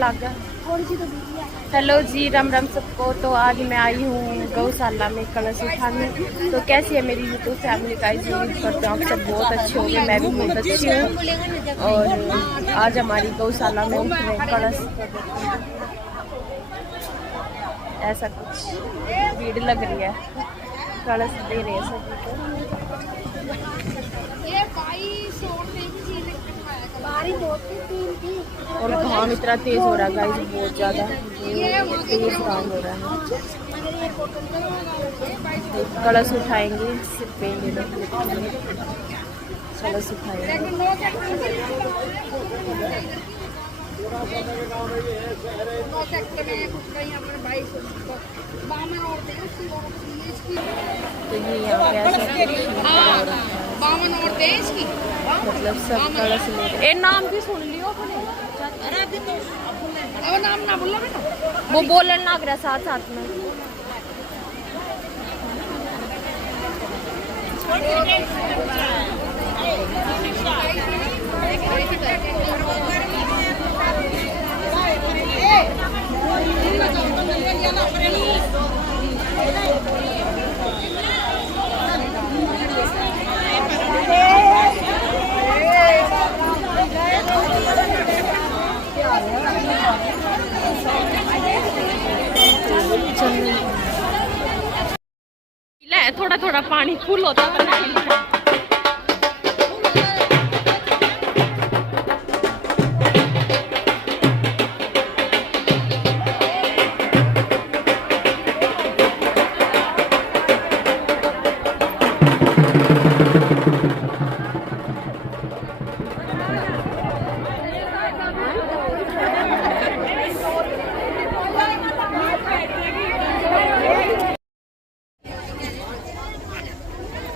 लग गया। हेलो जी, राम राम सबको। तो आज मैं आई हूँ गौशाला में कलश उठाने। तो कैसी है मेरी यूट्यूब फैमिली का उम्मीद करते हैं आप सब बहुत अच्छे होंगे। मैं भी बहुत अच्छी हूँ। और आज हमारी गौशाला में उठ रहे कलश, ऐसा कुछ भीड़ लग रही है, कलश दे रहे हैं सभी को। और घाम इतना तेज हो रहा है गाइस, बहुत ज्यादा तेज घाम हो रहा है। कलश उठाएंगे, सिर पे ले लो, कलश उठाएंगे। तो ये यहाँ पे ऐसा मतलब सब कलश ले। ए नाम भी सुन लियो अपने, नाम ना बोलना बेटा, वो बोलन लग रहा साथ साथ में। थोड़ा थोड़ा पानी फुल होता है।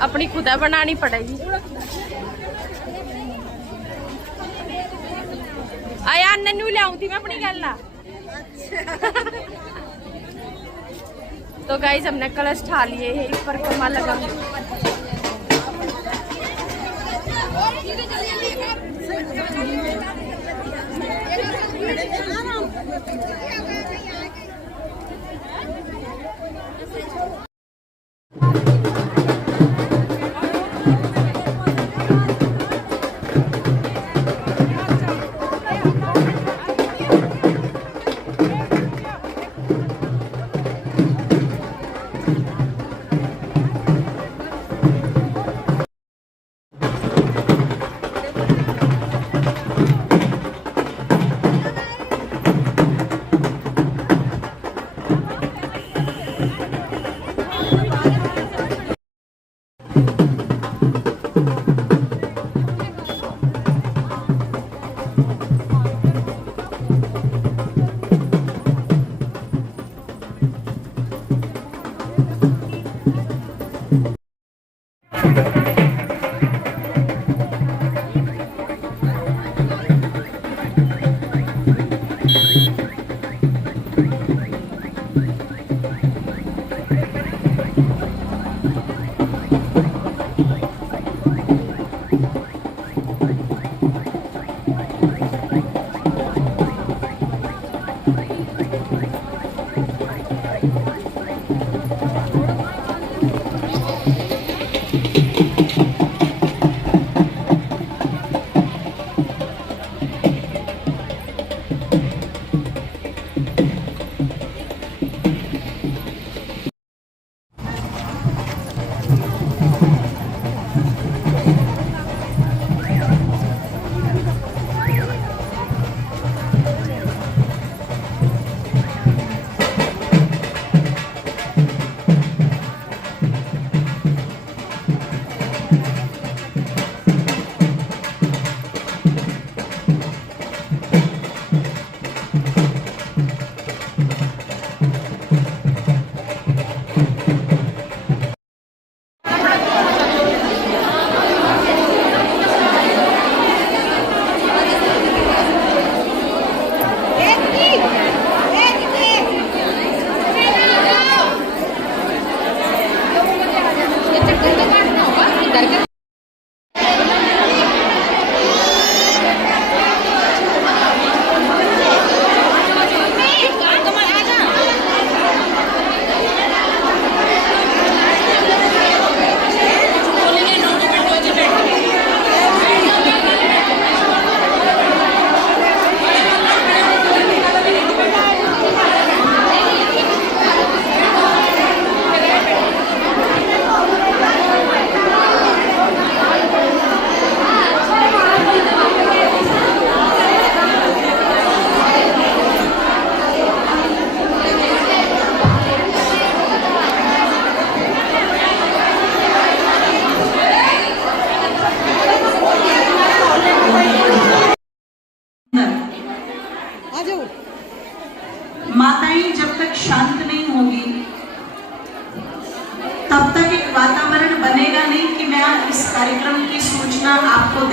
अपनी खुदा बनानी पड़ेगी। आया नन्नू ले आऊं थी मैं अपनी गल। तो गाइस हमने कलश ठा लिए है, इस पर कमा लगा।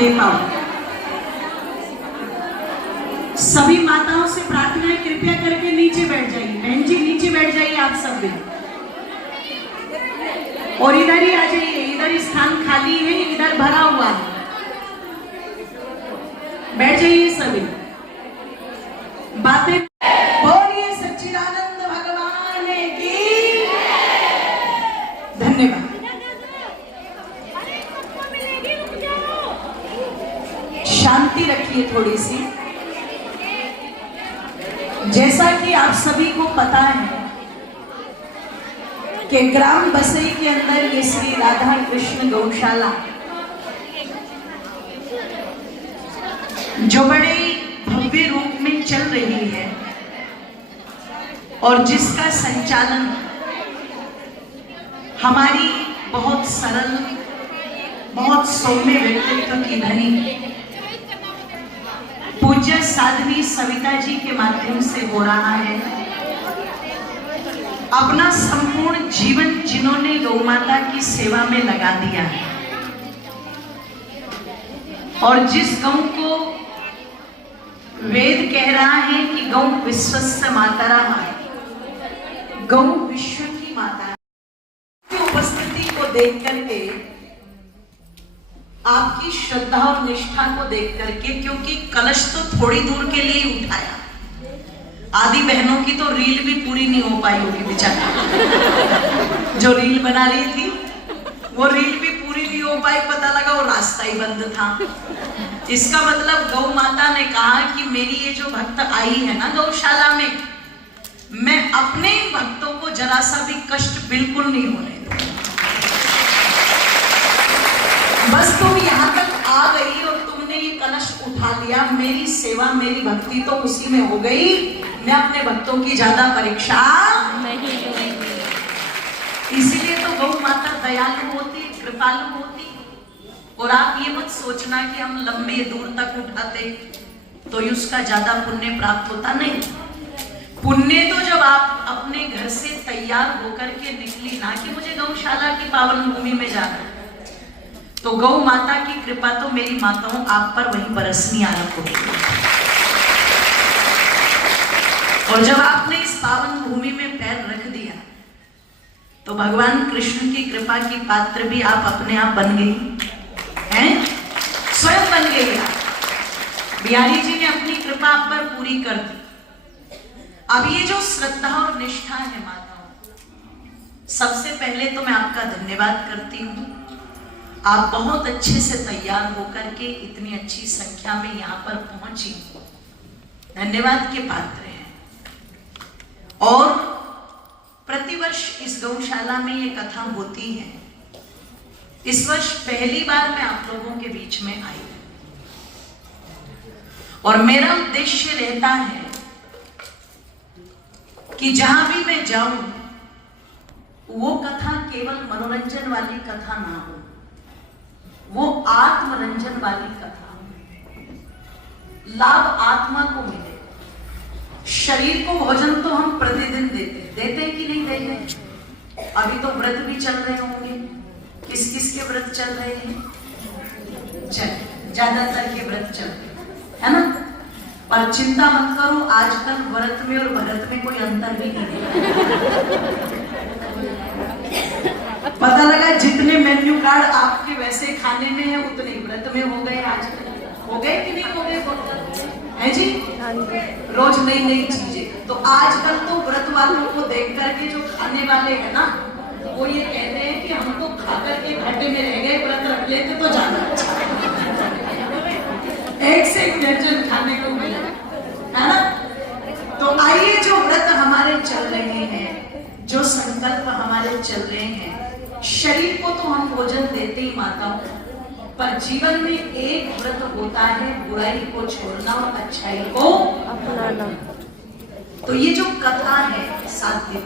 दे पाऊं। सभी माताओं से प्रार्थना है, कृपया करके नीचे बैठ जाइए। बहन जी नीचे बैठ जाइए आप सब भी, और इधर ही आ जाइए, इधर स्थान खाली है, इधर भरा हुआ है, बैठ जाइए सभी। बातें बोलिए सच्चिदानंद भगवान की। धन्यवाद। शांति रखिए थोड़ी सी। जैसा कि आप सभी को पता है कि ग्राम बसई के अंदर ये श्री राधा कृष्ण गौशाला जो बड़े भव्य रूप में चल रही है और जिसका संचालन हमारी बहुत सरल, बहुत सौम्य व्यक्तित्व की धनी पूज्य साध्वी सविता जी के माध्यम से हो रहा है। अपना संपूर्ण जीवन जिन्होंने गौ माता की सेवा में लगा दिया है और जिस गौ को वेद कह रहा है कि गौ विश्वस्य मातरा है, गौ विश्व की माता है, की उपस्थिति को देख करके, आपकी श्रद्धा और निष्ठा को देख करके, क्योंकि कलश तो थोड़ी दूर के लिए ही उठाया, आदि बहनों की तो रील भी पूरी नहीं हो पाई होगी बेचारी, जो रील बना रही थी वो रील भी पूरी नहीं हो पाई, पता लगा वो रास्ता ही बंद था। इसका मतलब गौ माता ने कहा कि मेरी ये जो भक्त आई है ना गौशाला में, मैं अपने भक्तों को जरा सा भी कष्ट बिल्कुल नहीं होने दूंगी। बस तुम यहाँ तक आ गई और तुमने ये कलश उठा लिया, मेरी सेवा मेरी भक्ति तो उसी में हो गई, मैं अपने भक्तों की ज्यादा परीक्षा नहीं लूंगी। इसीलिए तो गौ माता दयालु होती, कृपालु होती। और आप ये मत सोचना कि हम लंबे दूर तक उठाते तो उसका ज्यादा पुण्य प्राप्त होता, नहीं। पुण्य तो जब आप अपने घर से तैयार होकर के निकली ना कि मुझे गौशाला की पावन भूमि में जाना है, तो गौ माता की कृपा तो मेरी माताओं आप पर वही बरसनी आरंभ होगी। और जब आपने इस पावन भूमि में पैर रख दिया तो भगवान कृष्ण की कृपा की पात्र भी आप अपने आप बन गई हैं, स्वयं बन गई आप। बिहारी जी ने अपनी कृपा आप पर पूरी कर दी। अब ये जो श्रद्धा और निष्ठा है माताओं, सबसे पहले तो मैं आपका धन्यवाद करती हूँ। आप बहुत अच्छे से तैयार होकर के इतनी अच्छी संख्या में यहाँ पर पहुंची, धन्यवाद के पात्र हैं। और प्रतिवर्ष इस गौशाला में ये कथा होती है। इस वर्ष पहली बार मैं आप लोगों के बीच में आई और मेरा उद्देश्य रहता है कि जहां भी मैं जाऊं वो कथा केवल मनोरंजन वाली कथा ना हो, वो आत्मरंजन वाली कथा हो, लाभ आत्मा को मिले। शरीर को भोजन तो हम प्रतिदिन देते कि नहीं देते। अभी तो व्रत भी चल रहे होंगे, किस किस के व्रत चल रहे हैं? चल ज्यादातर के व्रत चल रहे है ना। पर चिंता मत करो, आजकल व्रत में और भरत में कोई अंतर भी नहीं है। पता लगा जितने मेन्यू कार्ड आपके वैसे खाने में है उतने व्रत में हो गए। आजकल हो गए कि नहीं हो गए है जी? रोज नई नई चीजें। तो आजकल तो व्रत वालों को देख करके जो खाने वाले है ना, वो ये कहते हैं कि हमको खा करके घाटे में रह गए, व्रत रख लेते तो ज्यादा अच्छा। एक से एक व्यंजन खाने को मिला है ना। तो आइए, जो व्रत हमारे चल रहे हैं, जो संकल्प हमारे चल रहे हैं, शरीर को तो हम भोजन देते ही माताओं, पर जीवन में एक व्रत होता है बुराई को छोड़ना और अच्छाई को अपनाना। तो ये जो कथा है साध्य,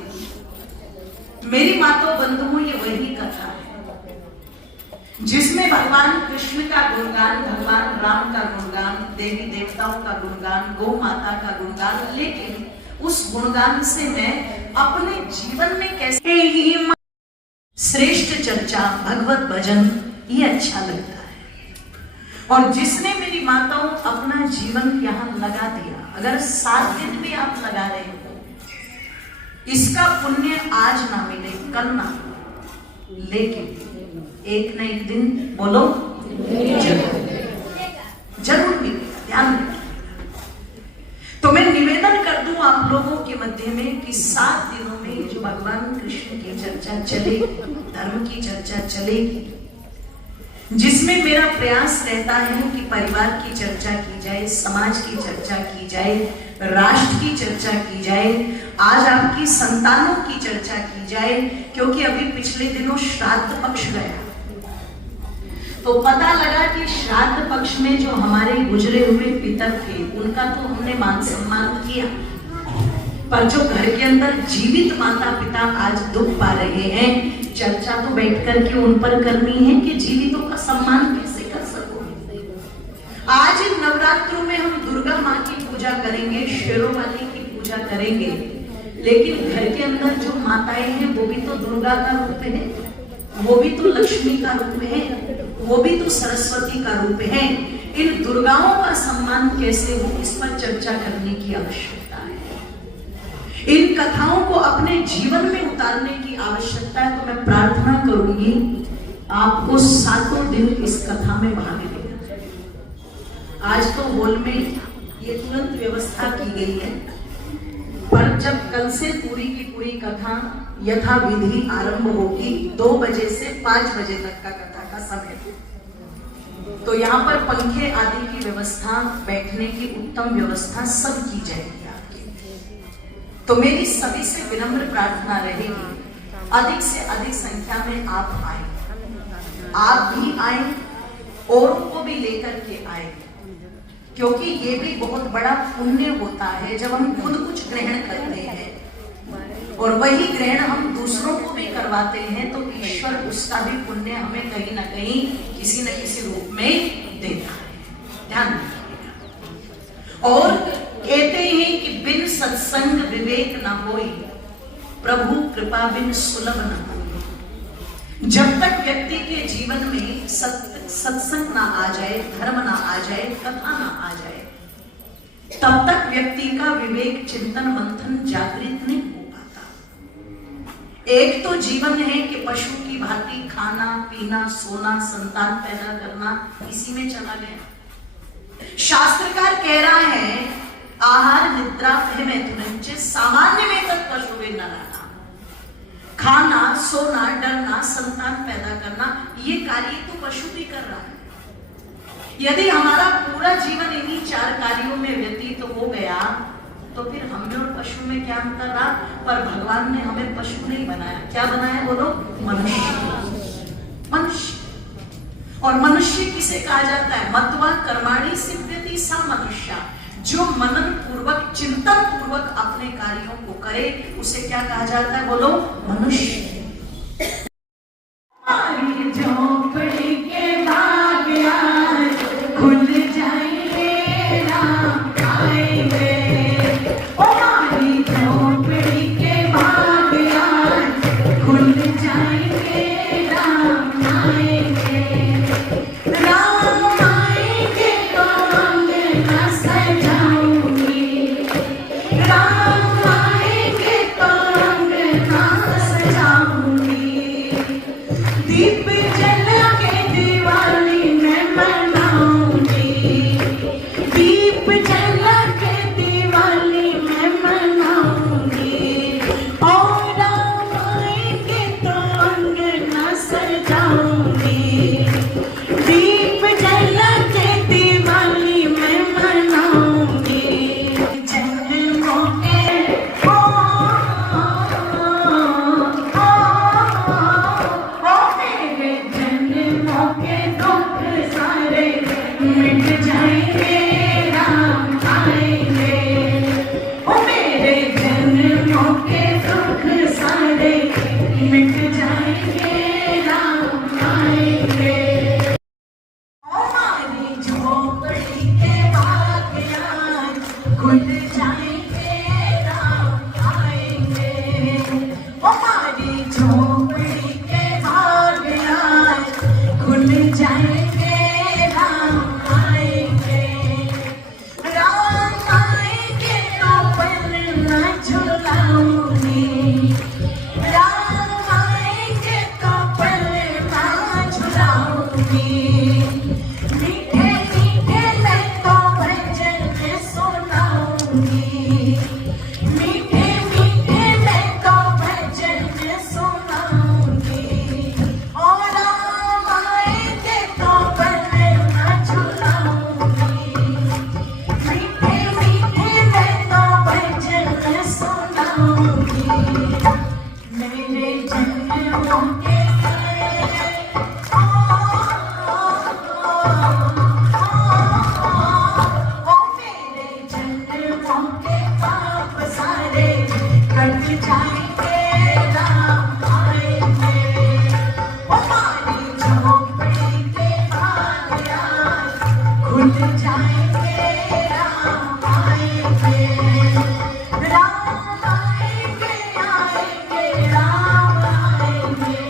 मेरी माताओं बंधुओं, ये वही कथा है जिसमें भगवान कृष्ण का गुणगान, भगवान राम का गुणगान, देवी देवताओं का गुणगान, गौ माता का गुणगान, लेकिन उस गुणगान से मैं अपने जीवन में कैसे श्रेष्ठ चर्चा, भगवत भजन, ये अच्छा लगता है। और जिसने मेरी माताओं अपना जीवन यहाँ लगा दिया, अगर 7 दिन भी आप लगा रहे हो, इसका पुण्य आज ना मिले, कल ना, लेकिन एक न एक दिन बोलो जरूर मिले, ध्यान रखिए। तो मैं निवेदन कर दूं आप लोगों के मध्य में कि 7 दिनों में जो भगवान कृष्ण की चर्चा चलेगी, धर्म की चर्चा चलेगी, जिसमें मेरा प्रयास रहता है कि परिवार की चर्चा की जाए, समाज की चर्चा की जाए, राष्ट्र की चर्चा की जाए, आज आपकी संतानों की चर्चा की जाए, क्योंकि अभी पिछले दिनों श्राद्ध पक्ष गया, तो पता लगा कि श्राद्ध पक्ष में जो हमारे गुजरे हुए पितर थे, उनका तो हमने मान सम्मान किया, पर जो घर के अंदर जीवित माता पिता आज दुख पा रहे हैं, चर्चा तो बैठ कर के उन पर करनी है कि जीवितों का सम्मान कैसे कर सको। आज इन नवरात्रों में हम दुर्गा माँ की पूजा करेंगे, शेरों वाली की पूजा करेंगे, लेकिन घर के अंदर जो माताएं हैं वो भी तो दुर्गा का रूप है, वो भी तो लक्ष्मी का रूप है, वो भी तो सरस्वती का रूप है। इन दुर्गाओं का सम्मान कैसे हो, इस पर चर्चा करने की आवश्यकता है। इन कथाओं को अपने जीवन में उतारने की आवश्यकता है। तो मैं प्रार्थना करूंगी आपको 7 दिन इस कथा में भाग लेना। आज तो हॉल में ये तुरंत व्यवस्था की गई है, पर जब कल से पूरी की पूरी कथा यथा विधि आरंभ होगी, 2 बजे से 5 बजे तक का कथा का समय, तो यहाँ पर पंखे आदि की व्यवस्था, बैठने की उत्तम व्यवस्था सब की जाएगी आपकी। तो मेरी सभी से विनम्र प्रार्थना रहेगी, अधिक से अधिक संख्या में आप आए, आप भी आए, औरों को भी लेकर के आए, क्योंकि ये भी बहुत बड़ा पुण्य होता है जब हम खुद कुछ ग्रहण करते हैं और वही ग्रहण हम दूसरों को भी करवाते हैं, तो ईश्वर उसका भी पुण्य हमें कहीं ना कहीं किसी न किसी रूप में देता है। ध्यान रखिए। और कहते हैं कि बिन सत्संग विवेक न होई, प्रभु कृपा बिन सुलभ न होई। जब तक व्यक्ति के जीवन में सत्संग ना आ जाए, धर्म ना आ जाए, कथा ना आ जाए, तब तक व्यक्ति का विवेक, चिंतन, मंथन जागृत नहीं हो पाता। एक तो जीवन है कि पशु की भांति खाना पीना, सोना, संतान पैदा करना, इसी में चला गया। शास्त्रकार कह रहा है आहार निद्रा मैथुनंच सामान्य में तक पशु वे न रहना। खाना, सोना, डरना, संतान पैदा करना, ये कार्य तो पशु भी कर रहा है। यदि हमारा पूरा जीवन इन्हीं 4 कार्यों में व्यतीत हो गया, तो फिर हम में और पशु में क्या अंतर रहा। पर भगवान ने हमें पशु नहीं बनाया, क्या बनाया बोलो? मनुष्य। मनुष्य। और मनुष्य किसे कहा जाता है? मत्वा कर्माणि सिद्ध्यति सा मनुष्य। जो मनन पूर्वक, चिंतन पूर्वक अपने कार्यों को करे, उसे क्या कहा जाता है बोलो? मनुष्य। हमारी झोपड़ी के भाग आज खुल जाएंगे, राम आएंगे। हमारी झोपड़ी के भाग आज खुल जाएंगे, राम आएंगे। राम आएंगे तो अंगना सजाऊंगी, राम आएंगे तो अंगना सजाऊंगी। दीप जला के दिवाली मैं मनाऊंगी, दीप जला के दिवाली मैं मनाऊंगी। और राम आएंगे तो अंगना सजाऊंगी, दीप जला के दिवाली मैं मनाऊंगी। जन्मों के मेरे जन्मों के दुख सारे मिट जाएंगे, राम आएंगे। ओ मेरे जन्मों के दुख सारे मिट जाएंगे, राम आएंगे। हमारी झोपड़ी के भाग आज खुल जाएंगे, राम आएंगे। हमारी झोपड़ी के भाग आज खुल जाएंगे, राम मीठे मीठे मैं तो भजन सुनाऊंगी, मीठे मीठे मैं तो भजन सुनाऊंगी, और राम आएंगे तो बरना झुलाऊंगी, मीठे मीठे मैं तो भजन सुनाऊंगी, मेरे जन्मों के कट जाएंगे राम आएंगे, हमारी झोपड़ी के बादल खुल जाएंगे राम आएंगे, राम आएंगे आएंगे राम आएंगे,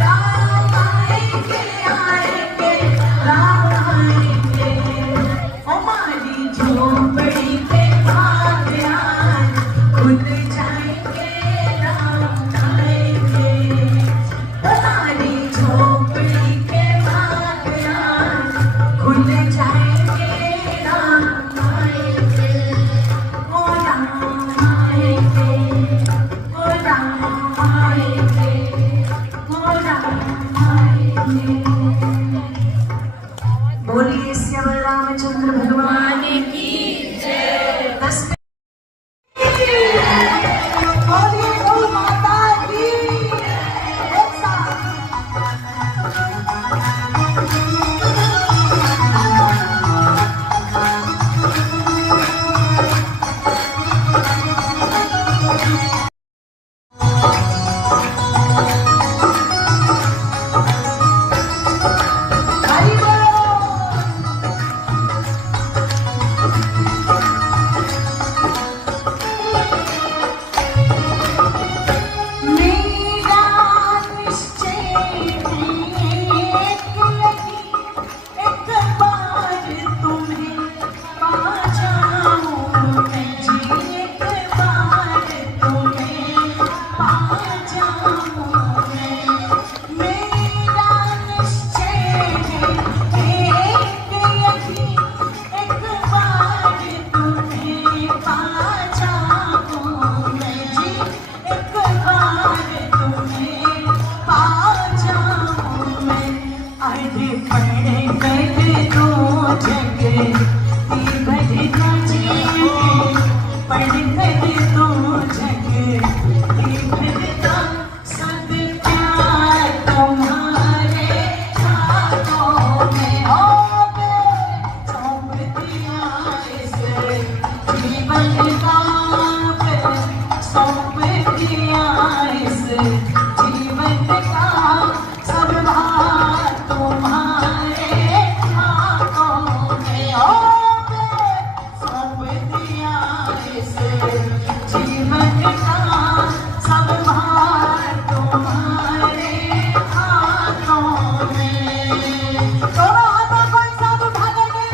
राम आएंगे आएंगे राम आएंगे, हमारी झोपड़ी के बादल खुल जाएंगे राम आएंगे, हमारी झोपड़ी के बादल खुल जाएंगे राम आएंगे, ओ राम आएंगे, ओ राम आएंगे, ओ राम आएंगे। बोलिए श्याम रामचंद्र भगवान की जय। बोलिए गौ माता की एक साथ। हरि बोल। मेरा निश्चय है कि एक बार तुम्हें पा जाऊं मैं जी, एक बार तुम्हें पा जाऊं मैं, मेरा निश्चय है कि एक बार तुम्हें पा जाऊं मैं जी, एक बार तुम्हें पा जाऊं मैं, अरे पढ़े कर दो जगह भजना चाहिए, पढ़ कर दो जगह भजना, सब प्यार तुम्हारे हाथों में हो गए, सौंप दिया इस जीवन का, सौंप दिया इस जीवन का, सब भार तुम्हारे हाथों में हो गए, सौंप दिया इस जीवन का, सब भार तुम्हारे हाथों में। दोनों हाथों को एक साथ उठा करके